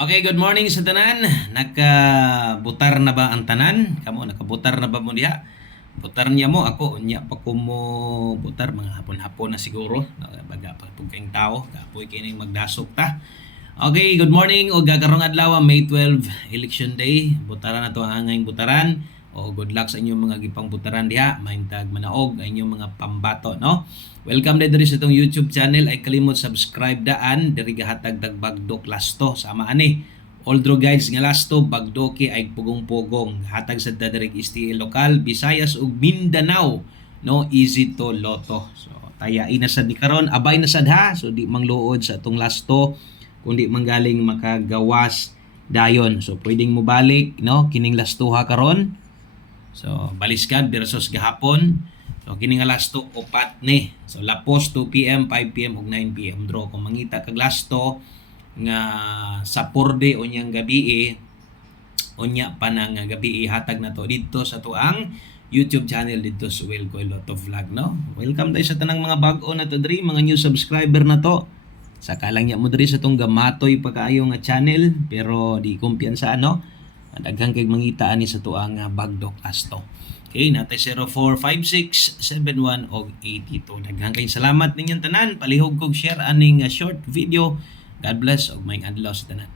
Okay, good morning sa tanan. Nakabutar na ba ang tanan? Kamo nakabutar na ba mo diha? Butar niya mo ako unya pa ko mo butar mga hapon-hapon na siguro. Baga pa pugkang tao, kapoy kini magdasok ta. Okay, good morning o gakarong adlaw May 12 election day. Butaran na to ang angayng butaran. O good luck sa inyong mga gipang butaran diha. Mahintag manaog ang inyong mga pambato, no? Welcome diri sa itong YouTube channel. Ay kalimot subscribe daan diri gahatag dagbagdok lasto sama ani. Although guys nga lasto bagdoki ay pugong-pugong hatag sa diri STL lokal, Visayas ug Mindanao, no, easy to loto. So tayain na sad ni karon, abay na sad ha. So di mangluod sa atong lasto kundi manggaling makagawas dayon. So pwedeng mo balik, no, kining lastuha karon. So baliskan versus gahapon. So kini nga lasto upat ni. So lapos 2 PM, 5 PM ug 9 PM draw kung mangita kag lasto nga sa purde unyang gabi unya pa nang gabi hatag na to dito sa tuang YouTube channel dito sa Will Koy Lotto Vlog, no. Welcome tayo sa tanang mga bag-o na to diri, mga new subscriber na to. Saka lang ya mo diri sa tong gamatoy pa kaayo nga channel pero di kumpiyansa, no. Daghang kay mangita ani sa tuang bagdok asto. Okay, natay 045671 og 82. Daghang kay salamat ninyong tanan. Palihog kog share aning short video. God bless og maayong adlaw sa tanan.